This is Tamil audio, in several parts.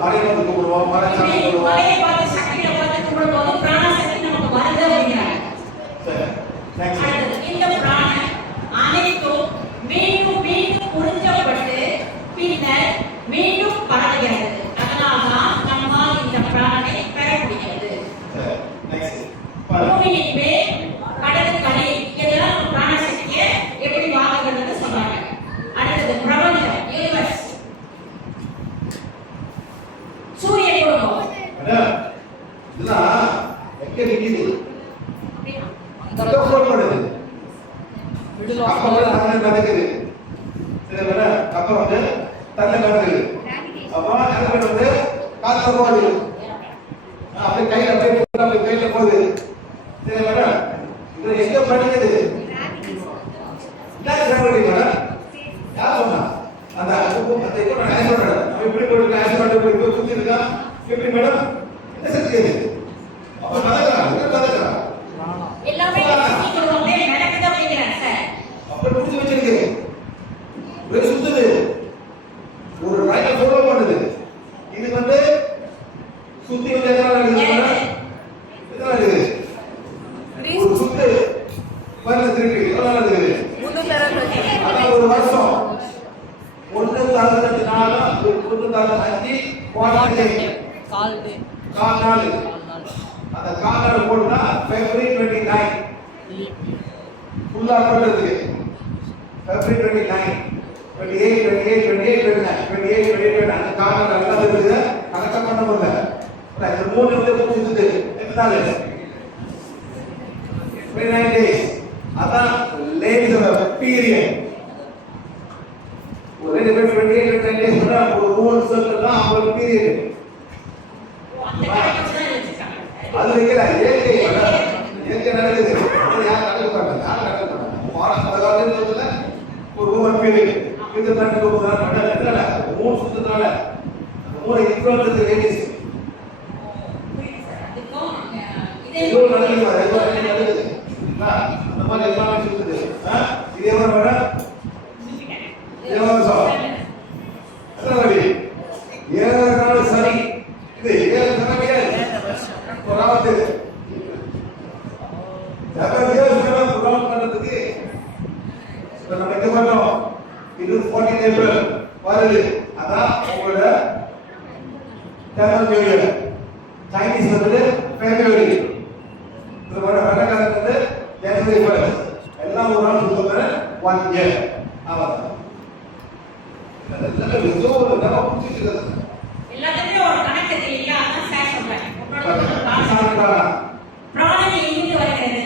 மலையை பார்த்து கும்பிடுவோம், மலையை பார்த்து சக்தியை பார்த்து கும்பிடும்போது பிராண சக்தி நமக்கு வருது அப்படிங்கிறாங்க. இந்த பிராண அனைத்தும் மீண்டும் மீண்டும் உறிஞ்சப்பட்டு பின்னர் மீண்டும் பரவுகிறது. அதனால்தான் நம்மால் இந்த பிராணனை பெற முடிகிறது. பூமியின் மேல் கடலுக்கரை இதெல்லாம் பிராண சக்தியை எப்படி வாங்குறதுன்னு சொல்றாங்க. அடுத்தது பிரபஞ்சம், யூனிவர்ஸ், சூரிய குடும்பம். இதெல்லாம் எங்க நிக்குது? நடக்குது. அப்ப வந்து தன்னை நடக்குது. அப்ப வந்து காத்துல போகுது. அப்படி கையில அப்படியே கையில போகுது. சரி மேடம், இது எங்க படிக்குது? யார் சொன்னா? அந்த எப்படி போட்டு ஆக்சிடென்ட் சுத்தி இருக்கா? எப்படி மேடம்? என்ன சக்தி அது? அப்ப நடக்கிறா எல்லாமே சக்திகளோட நடக்குது அப்படிங்கிறாங்க சார். அப்ப புரிஞ்சு வச்சிருக்கு. ஒரு சுத்துது, ஒரு ரைட் ஃபாலோ பண்ணுது. இது வந்து சுத்தி வந்து எதனால நடக்குது? எதனால நடக்குது? ஒரு சுத்து வரல திருப்பி எதனால நடக்குது? அதான் ஒரு வருஷம் 1 நாள் 1 5 கால் நாள். அந்த கால் நாள் போட்டா February 29 ஃபுல்லா பண்றதுக்கு February 29 28 அந்த கால் நாள் நல்லா இருக்குது. கணக்க பண்ண முடியல. இந்த 3 வந்து புரிஞ்சுது. எத்தனை நாள்? 29 days. அதான் லேசர் பீரியட். ஒரு 28 days ஒரு ரூல் சொல்றதா ஒரு பீரியட். அது வைக்கல ஏற்கே நடக்குது. யார் நடக்க மாட்டாங்க. ஒரு ரூல் பீரியட் இது தண்ணி நடக்கல. 3 சுத்தனால 3 இன்ஃப்ளூயன்ஸ் லேடிஸ் இது நடக்குது. அந்த மாதிரி எல்லாமே சுத்துது. இதே மாதிரி வர ஏழு நாள் சரி. இது 7 சனமே புறாவது புறாவ் பண்றதுக்கு நம்ம என்ன பண்றோம்? இது 14 ஏப்ரல் வருது. அதான் உங்களோட தமிழ் நியூ இயர். சைனீஸ் வந்து பிப்ரவரி, இதோட வடகாலம் வந்து ஜனவரி 1. எல்லாம் ஒரு நாள் சொல்லுங்க 1 இயர். அவ்வளவுதான். இதெல்லாம் ஏதோ ஒரு தடவை புரிஞ்சுக்கிறது. எல்லாத்துக்கும் ஒரு கணக்கு தெரியல. அதான் சார் சொல்றேன். பிராணன் எங்கிருந்து வருகிறது?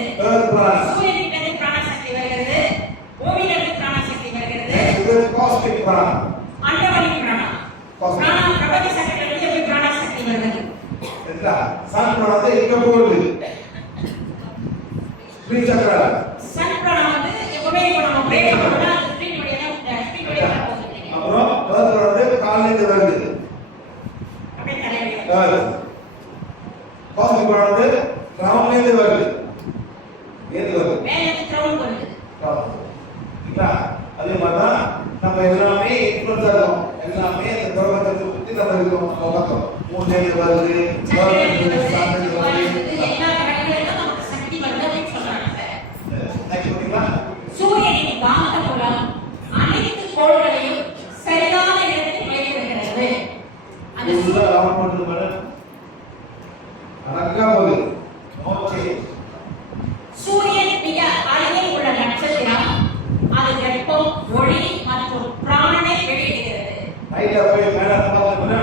சூரியனிலிருந்து பிராண சக்தி வருகிறது. பூமியிலிருந்து பிராண சக்தி வருகிறது. இது காஸ்மிக் பிராணம். அண்டவழி பிராணம். பிராணம் பிரபஞ்ச சக்தியிலிருந்து எப்படி பிராண சக்தி வருகிறது? என்ன சன் பிராணத்தை எங்க போகுது? ஸ்பிரிட் சக்கரா. சன் பிராணம் வந்து எப்பவே நம்ம பிரேக் பண்ணா ஸ்பிரிட் வழியா போகுது. அப்புறம் பிராணம் வந்து காலிலிருந்து வருது. அப்படியே தலையில காஸ்மிக் பிராணம் வந்து கிரவுண்ட்ல வருது. ஏது வருது? மேல கிரவுண்ட் வருது. இல்ல அதே மாதிரி தான் நம்ம எல்லாமே இன்ஃப்ளூயன்ஸ் ஆகும். எல்லாமே இந்த பிரபஞ்சத்தை சுத்தி நம்ம இருக்கோம். பார்த்தோம் 3 வருது, எல்லா கிரகங்களுக்கும் நமக்கு சக்தி வருது அப்படின்னு சொல்றாங்க சார். சூரியனின் காந்தப்புலம் அனைத்து கோள்களையும் சரியான இடத்தில் வைத்திருக்கிறது. அந்த சூரியன் பண்றது மேடம் அழகா போகுது. ஓகே. சூரியன் மிக அருகில் உள்ள நட்சத்திரம். அது வெப்பம், ஒளி மற்றும் பிராணனை வெளியிடுகிறது. ரைட்ல போய் மேல பார்த்தோம்னா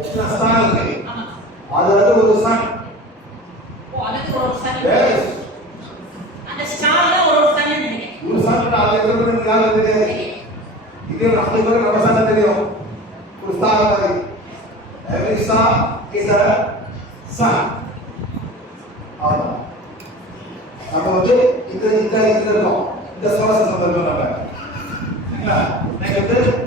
எத்தனை ஸ்டார் இருக்கு? அது வந்து ஒரு சன். அதுக்கு ஒரு சன். அந்த ஸ்டார்ல ஒரு சன் இருக்கு. ஒரு சன் அது எவ்வளவு யாருக்கு தெரியாது. இதே நமக்கு நம்ம சன் தெரியும். ஒரு ஸ்டார் மாதிரி. Every star is a sun. அவ்வளவுதான். நம்ம வந்து இந்த இருக்கோம். இந்த சோலார் சம்பந்தம் நம்ம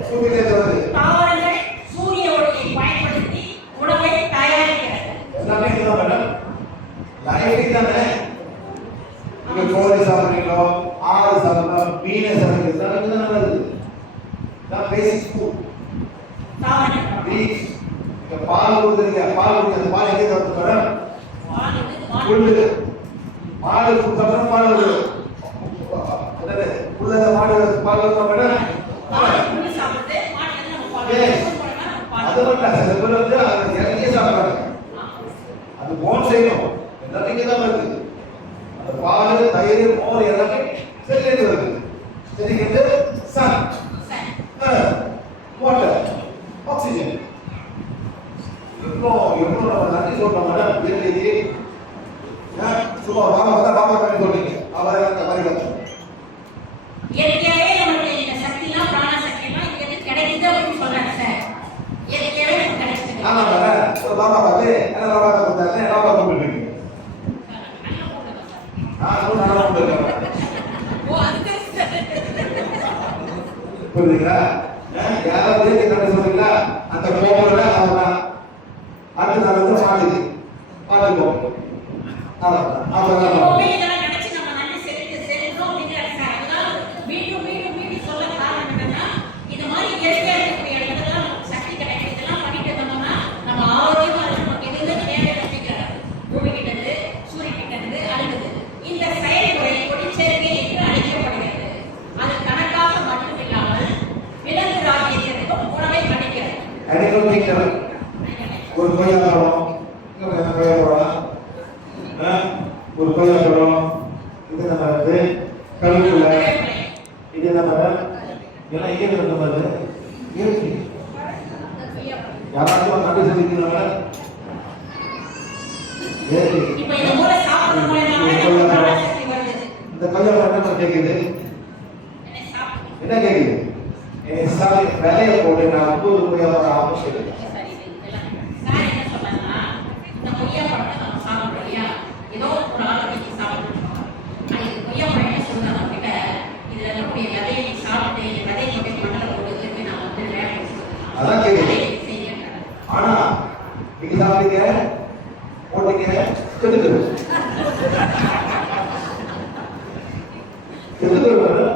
சூரியன் வருது. தாவரங்கள் சூரிய ஒளியை பயன்படுத்தி உணவை தயாரிக்கிறது. எல்லாமே இதுதான் மேடம். லைஃப் தானே. நீங்க கோழி சாப்பிடுறீங்களோ, ஆடு சாப்பிடுறோம், மீனை சாப்பிடுறீங்களோ, இதெல்லாம் நல்லது. தான் பேசிக் ஃபுட். தாவரங்கள் இந்த பால் கொடுக்குறீங்க, பால் கொடுங்க, அந்த பால் எங்கே தரது மேடம்? பால் வந்து மாடு. புல்லு. மாடு கொடுத்தா பால் வரும். புல்ல மாடு பால் வரும் மேடம். மாடு புல்லு சாப்பிடுது, மாடு வந்து நம்ம பால் Yes. போடுறோம்னா நம்ம பால். அது மட்டும் இல்ல, சில பேர் வந்து அதை இறங்கியே சாப்பிடுறாங்க. அது மோர் செய்யணும், எல்லாமே இங்கே தான் வருது. அந்த பால், தயிர், மோர் எல்லாமே செல்லிருந்து வருது. செல்லிருந்து சன், வாட்டர், ஆக்சிஜன். எவ்வளோ நம்ம நன்றி சொல்றோம் மேடம். இயற்கைக்கு சும்மா பாபா பண்ணி சொல்றீங்க, அவரை அந்த மாதிரி கற்றுவோம். இயற்கையாவே நமக்கு இந்த சக்திலாம் பிராண சக்திலாம் இங்க இருந்து கிடைக்குது அப்படின்னு சொல்றாங்க சார். இயற்கையாவே நமக்கு கிடைக்குது. ஆமா மேடம். ஒரு பாபா பார்த்து என்ன பாபா கொடுத்தாரு, பாபா கூப்பிட்டுருக்கீங்க. நல்லா கூப்பிட்டுருக்கேன். ஓ அதுக்கு புரியுதுங்களா? யாராவது கண்டு சொல்றீங்களா? அந்த கோபுர அவர்தான். அடுத்த நாள் வந்து மாட்டுது, பார்த்துக்கோ. எப்பவுமே இதெல்லாம் நினைச்சு நம்ம நன்றி செலுத்தணும் அப்படிங்கிறாங்க சார். அதனால மீண்டும் மீண்டும் மீண்டும் சொல்ல காரணம் என்னன்னா, இந்த மாதிரி இயற்கையா இருக்கக்கூடிய இடத்துல நமக்கு சக்தி கிடைக்கும். இதெல்லாம் பண்ணிட்டு இருந்தோம்னா நம்ம ஆரோக்கியமா இருக்கும். நமக்கு எதுவுமே தேவை அப்படிங்கிறாங்க. பூமி கிட்ட இருந்து, சூரியன் கிட்ட இருந்து அழுகுது. இந்த செயல்முறை கொடிச்சேர்க்கை என்று அழைக்கப்படுகிறது. அது கணக்காக மட்டுமில்லாமல் விலங்கு ராஜ்யத்திற்கும் உணவை கிடைக்கிறது. ஒரு கொய்யா பழம், கொய்யா பழம், ஒரு கொய்யா பழம், இது நம்ம வந்து கருவேப்பிலை, இது நம்ம எல்லாம் இங்கே இருக்க மாதிரி இயற்கை. யாராச்சும் நன்றி சொல்லிக்கிறீங்களா? இயற்கை. இப்போ இந்த மூளை சாப்பிடுற மூலமாவே நமக்கு பிராண சக்தி வருது. இந்த கொய்யா பழம் என்ன கேட்குது? என்ன சாப்பிடுறது? என்ன கேட்குது? விலையை போட்டு நான் 50 கொய்யா பழம் ஆகும் சொல்லுங்க. சரி, இதெல்லாம் சார் என்ன சொன்னாங்கன்னா, இந்த கொய்யா பழத்தை நம்ம சாப்பிடுறோம் இல்லையா? ஏதோ ஒரு ஆரோக்கியத்தை சாப்பிடுறோம். அது கொய்யா பழம் என்ன சொல்றாங்க அவங்ககிட்ட, இதுல இருக்கக்கூடிய விதையை நீ சாப்பிட்டு இந்த விதையை கொண்டு மண்டல போட்டு திருப்பி நான் வந்து அதான் கேக்குது. ஆனா நீங்க சாப்பிட்டீங்க, போட்டீங்க, கெடுத்துரு. கெடுத்துரு.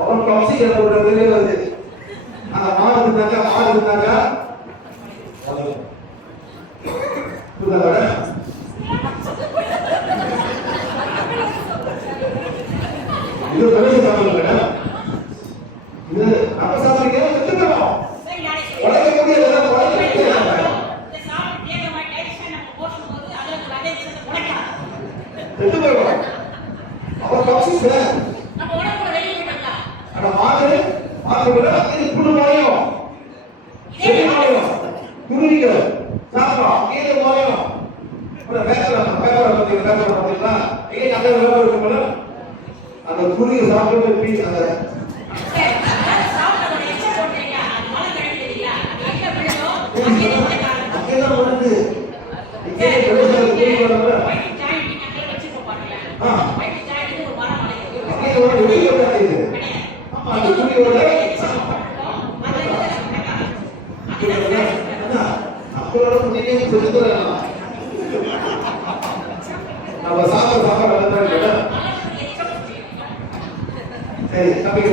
அவன் டாக்ஸிக் என்ற ஒரு வெளியே வருது. அந்த மாடு இருந்தாங்க இது பெரிய சாப்பிடுங்க. இது நம்ம சாப்பிடுங்க, கெடுத்துக்கணும். உலக முடியல, கெடுத்துக்கணும். அவன் டாக்ஸிக் சார். ஆனா மாடு விட இது புண்ணு மாயம், செடி மாயம், குருவிகள் சாப்பிடும், கீழே மாயம். பார்த்தீங்களா? எங்கே அந்த விளம்பரம் இருக்கும்போது அந்த குருவியை சாப்பிட்டு அந்த அங்கேதான் வருது. நம்ம சாப்பிட சரி தம்பிக்கு